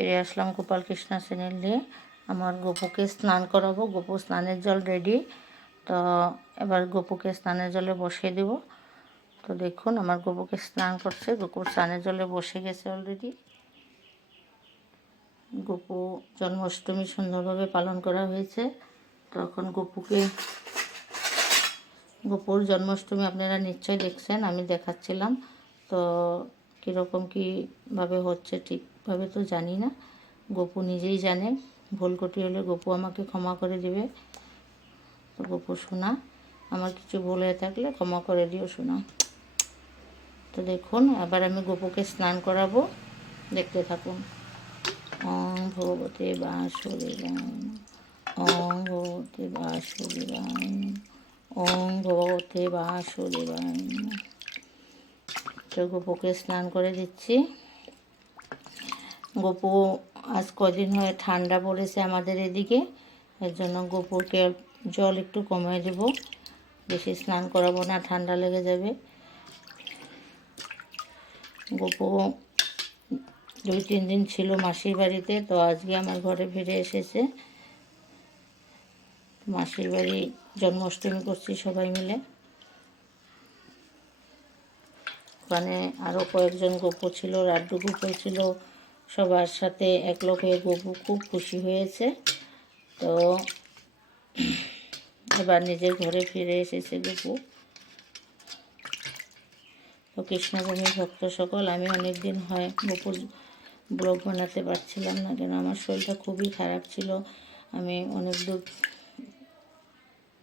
ফিরে আসলাম গোপাল কৃষ্ণা চ্যানেল নিয়ে। আমার গপুকে স্নান করাবো। গপু স্নানের জল রেডি। তো এবার গপুকে স্নানের জলে বসিয়ে দেব। তো দেখুন আমার গপুকে স্নান করছে। গপুর স্নানের জলে বসে গেছে অলরেডি। গপু জন্মাষ্টমী সুন্দরভাবে পালন করা হয়েছে। তখন গপুর জন্মাষ্টমী আপনারা নিশ্চয়ই দেখছেন, আমি দেখাচ্ছিলাম। তো কীরকম কীভাবে হচ্ছে ঠিকভাবে তো জানি না, গপু নিজেই জানে। ভুল ত্রুটি হলে গপু আমাকে ক্ষমা করে দেবে। তো গপু শোনা, আমার কিছু ভুল হয়ে থাকলে ক্ষমা করে দিও শোনা। তো দেখুন এবার আমি গপুকে স্নান করাবো, দেখতে থাকুন। ওং ভগবতে বাসুদেবায়, ওং ভগবতে বাসুদেবায়, ওং ভগবতে বাসুদেবায়। তো গপুকে স্নান করে দিচ্ছি। গপু আজ কদিন হয়ে ঠান্ডা পড়েছে আমাদের এদিকে, এর জন্য গপুকে জল একটু কমিয়ে দেব। বেশি স্নান করাবো না, ঠান্ডা লেগে যাবে। গপু 2-3 দিন ছিল মাসির বাড়িতে, তো আজকে আমার ঘরে ফিরে এসেছে। মাসির বাড়ি জন্মাষ্টমী করছি সবাই মিলে। ওখানে আরও কয়েকজন গপু ছিল, রাড্ডু গপু ছিল। সবার সাথে একলগ হয়ে গপু খুব খুশি হয়েছে। তো এবার নিজের ঘরে ফিরে এসেছে গপু। তো কৃষ্ণভূমির ভক্ত সকল, আমি অনেক দিন হয় গপুর ব্লগ বানাতে পারছিলাম না, কেন আমার শরীরটা খুবই খারাপ ছিল। আমি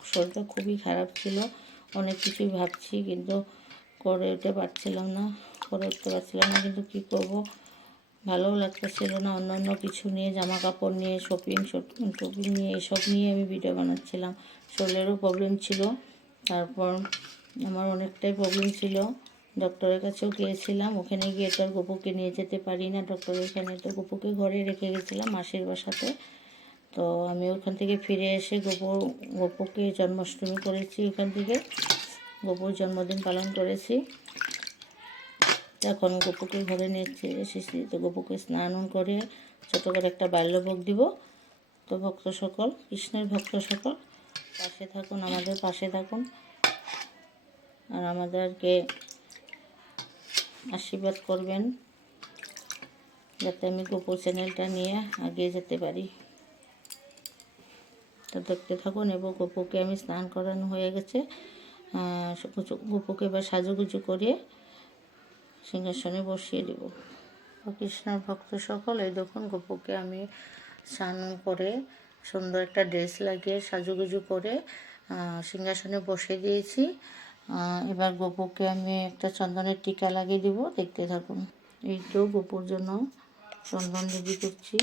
শরীরটা খুবই খারাপ ছিল, অনেক কিছুই ভাবছি কিন্তু করে উঠতে পারছিলাম না। কিন্তু কী করব, ভালোও লাগতেছিল না। অন্য কিছু নিয়ে, জামা কাপড় নিয়ে, শপিং নিয়ে, এসব নিয়ে আমি ভিডিও বানাচ্ছিলাম। শরীরেরও প্রবলেম ছিল, তারপর আমার অনেকটাই প্রবলেম ছিল। ডক্টরের কাছেও গিয়েছিলাম, ওখানে গিয়ে তো আর গপুকে নিয়ে যেতে পারি না ডক্টরের এখানে। তো গপুকে ঘরে রেখে গেছিলাম মাসির বাসাতে। তো আমি ওখান থেকে ফিরে এসে গপুকে জন্মাষ্টমী করেছি। ওখান থেকে গপুর জন্মদিন পালন করেছি। এখন গপুকে ঘরে নিয়ে এসেছি। তো গপুকে স্নান করে ছোটো করে একটা বাল্যভোগ দিব। তো ভক্ত সকল, কৃষ্ণের ভক্ত সকল পাশে থাকুন, আমাদের পাশে থাকুন, আর আমাদেরকে আশীর্বাদ করবেন যাতে আমি গপু চ্যানেলটা নিয়ে এগিয়ে যেতে পারি। তো দেখতে থাকুন। এবং গপুকে আমি স্নান করানো হয়ে গেছে। গপুকে এবার সাজুগুজু করে সিংহাসনে বসিয়ে দেব। কৃষ্ণের ভক্ত সকল, এই দেখুন গপুকে আমি স্নান করে সুন্দর একটা ড্রেস লাগিয়ে সাজুগুজু করে সিংহাসনে বসিয়ে দিয়েছি। এবার গপুকে আমি একটা চন্দনের টিকা লাগিয়ে দিব, দেখতে থাকুন। এই তো গপুর জন্য চন্দন রেডি করছি।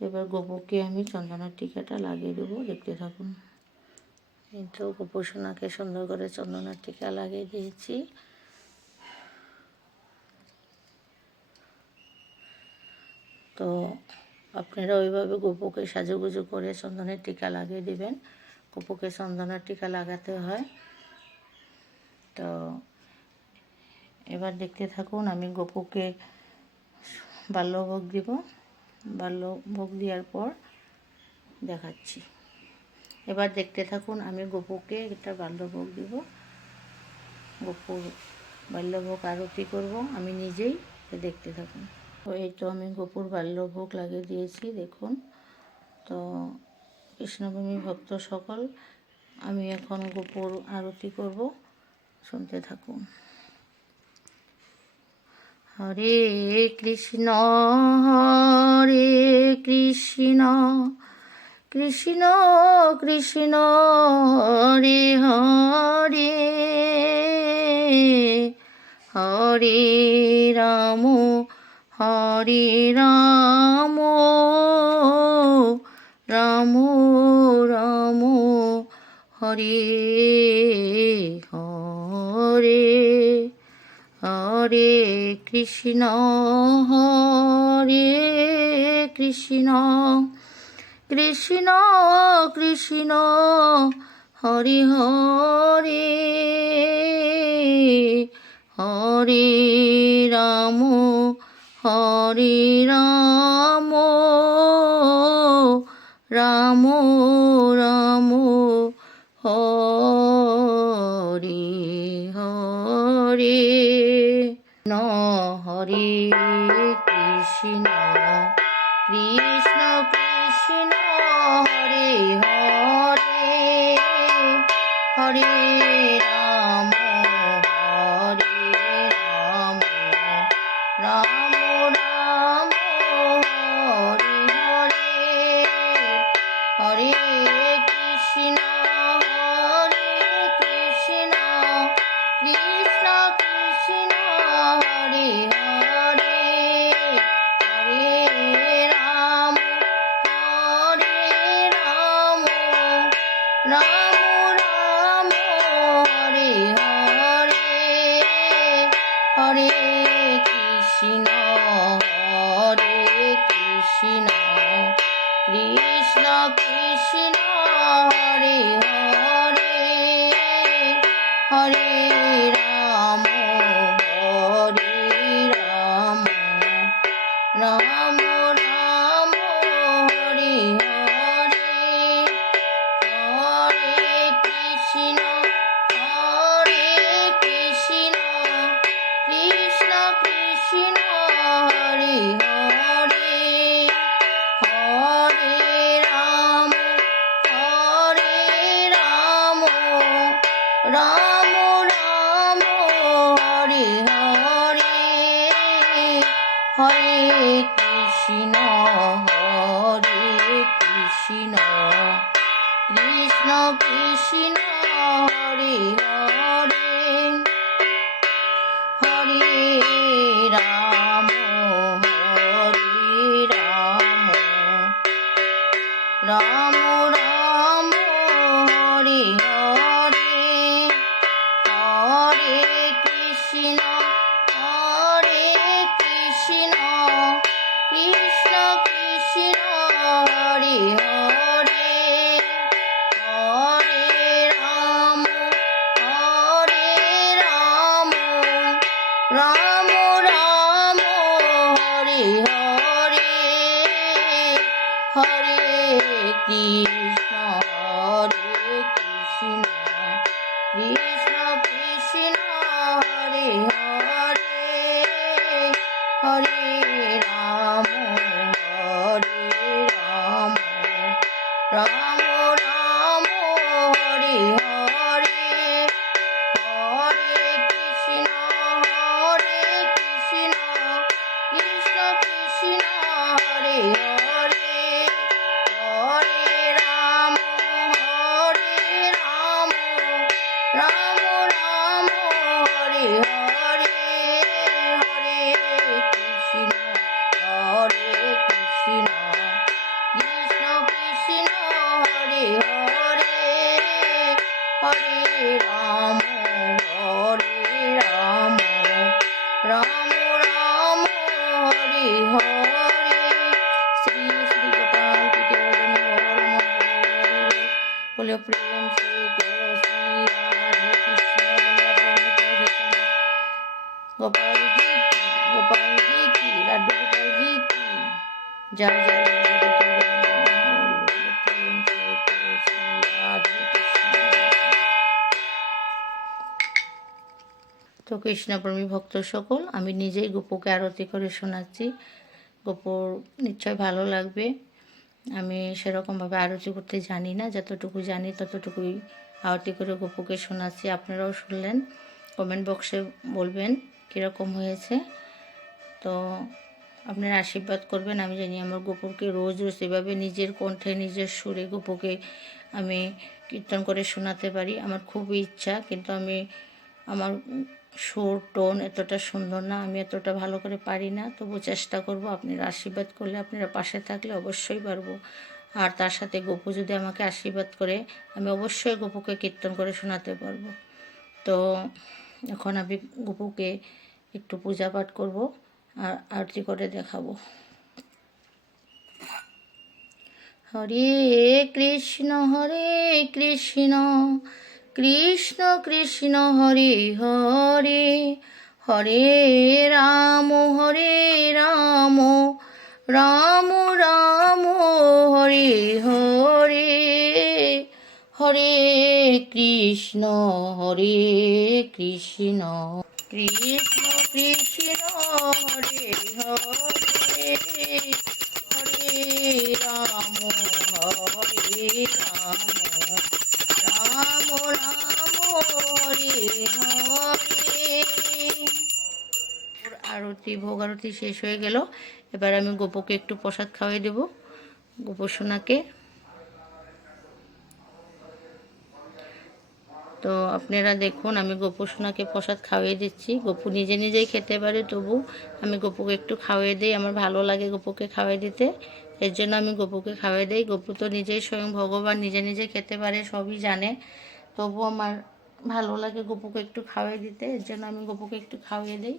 এবার গপুকে আমি চন্দনের টিকাটা লাগিয়ে দেবো, দেখতে থাকুন। এই তো গপু সোনাকে সুন্দর করে চন্দনের টিকা লাগিয়ে দিয়েছি। তো আপনারা ওইভাবে গপুকে সাজুগুজু করে চন্দনের টিকা লাগিয়ে দিবেন। গপুকে চন্দনের টিকা লাগাতে হয়। তো এবার দেখতে থাকুন, আমি গপুকে বাল্যভোগ দিব। বাল্যভোগ দেওয়ার পর দেখাচ্ছি। এবার দেখতে থাকুন, আমি গপুকে একটা বাল্যভোগ দিব। গপুর বাল্যভোগ আরতি করব আমি নিজেই, দেখতে থাকুন। তো এই তো আমি গপুর বাল্যভোগ লাগিয়ে দিয়েছি, দেখুন। তো কৃষ্ণভূমি ভক্ত সকল, আমি এখন গপুর আরতি করব, শুনতে থাকুন। হরে কৃষ্ণ হরে কৃষ্ণ কৃষ্ণ কৃষ্ণ হরে হরে, হরে রাম হরে রাম, রাম রাম হরে হরে, হরে কৃষ্ণ হরে কৃষ্ণ কৃষ্ণ কৃষ্ণ হরে হরে, হরে রাম হরে রাম, রাম রাম হরে হরে ন হরে কৃষ্ণ কৃষ্ণ কৃষ্ণ হরে হরে হরে রাম হরে রাম রাম রাম হরে হরে হরে কৃষ্ণ কৃষ্ণ কৃষ্ণ হরে হরে হরে রাম রাম রাম হরে হরে হরে কৃষ্ণ কৃষ্ণ কৃষ্ণ হরে হরে হরে রাম রাম রাম হরে হরে হরে কৃষ্ণ কৃষ্ণ কৃষ্ণ হরে হরে হরে রাম রাম রাম হরে হরে হরে কৃষ্ণ কৃষ্ণ কৃষ্ণ হরে হরে হরে রাম রাম রাম হরে হরে হরে কৃষ্ণ কৃষ্ণ কৃষ্ণ হরে হরে হরে রাম রাম রাম হরে হরে হরে কৃষ্ণ কৃষ্ণ হরে হরে হরে রাম রাম রাম হরে হরে হরে কৃষ্ণ কৃষ্ণ হরে হরে হরে রাম রাম রাম হরে হরে হরে কৃষ্ণ কৃষ্ণ হরে হরে হরে রাম রাম রাম হরে হরে শ্রী শ্রী গোপাল বলে প্রেম শ্রী गोपाल जी की लड्डू गोपाल जी की जय जय তো কৃষ্ণপ্রেমী ভক্ত সকল, আমি নিজেই গোপুকে আরতি করে শোনাচ্ছি। গোপুর নিশ্চয় ভালো লাগবে। আমি সেরকমভাবে আরতি করতে জানি না, যতটুকু জানি ততটুকুই আরতি করে গোপুকে শোনাচ্ছি। আপনারাও শুনলেন, কমেন্ট বক্সে বলবেন কীরকম হয়েছে। তো আপনারা আশীর্বাদ করবেন। আমি জানি আমার গোপুকে রোজ এভাবে নিজের কণ্ঠে নিজের সুরে গোপুকে আমি কীর্তন করে শোনাতে পারি। আমার খুবই ইচ্ছা, কিন্তু আমার সুর টোন এতটা সুন্দর না, আমি এতটা ভালো করে পারি না। তবু চেষ্টা করব। আপনারা আশীর্বাদ করলে, আপনারা পাশে থাকলে অবশ্যই পারবো। আর তার সাথে গোপু যদি আমাকে আশীর্বাদ করে, আমি অবশ্যই গোপুকে কীর্তন করে শোনাতে পারবো। তো এখন আমি গোপুকে একটু পূজা পাঠ করব আর আরতি করে দেখাবো। হরে কৃষ্ণ কৃষ্ণ কৃষ্ণ হরে হরে হরে রাম রাম রাম হরে হরে। হরে কৃষ্ণ কৃষ্ণ কৃষ্ণ হরে হরে হরে রাম রাম রাম হরে হরে। আরতি ভোগ আরতি শেষ হয়ে গেল। এবার আমি গোপুকে একটু প্রসাদ খাওয়াই দেব, গোপসোনাকে। তো আপনারা দেখুন আমি গোপসোনাকে প্রসাদ খাওয়িয়ে দিচ্ছি। গপু নিজে নিজেই খেতে পারে, তবু আমি গপুকে একটু খাওয়িয়ে দিই। আমার ভালো লাগে গপুকে খাওয়াই দিতে, এর জন্য আমি গপুকে খাওয়াই দিই। গপু তো নিজেই স্বয়ং ভগবান, নিজে নিজে খেতে পারে, সবই জানে, তবু আমার ভালো লাগে গপুকে একটু খাওয়াই দিতে, এর জন্য আমি গপুকে একটু খাওয়িয়ে দিই।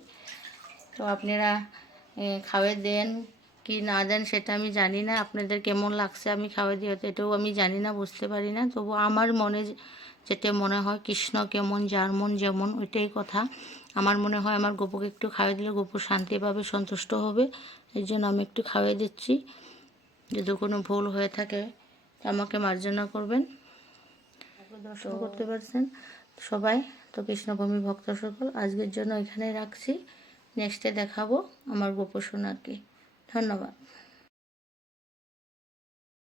তো আপনারা খাওয়াই দেন কি না দেন সেটা আমি জানি না, আপনাদের কেমন লাগছে আমি খাওয়াই দিয়ে, এটাও আমি জানি না, বুঝতে পারি না। তবু আমার মনে যেটা মনে হয়, কৃষ্ণ কেমন যার মন যেমন, ওইটাই কথা। আমার মনে হয় আমার গপুকে একটু খাওয়াই দিলে গপু শান্তি পাবে, সন্তুষ্ট হবে, এর জন্য আমি একটু খাওয়াই দিচ্ছি। যদি কোনো ভুল হয়ে থাকে আমাকে মার্জনা করবেন। দর্শন করতে পারছেন সবাই। তো কৃষ্ণভূমি ভক্ত সকল, আজকের জন্য এখানেই রাখছি। নেক্সটে দেখাবো আমার গোপসোনাকে। ধন্যবাদ।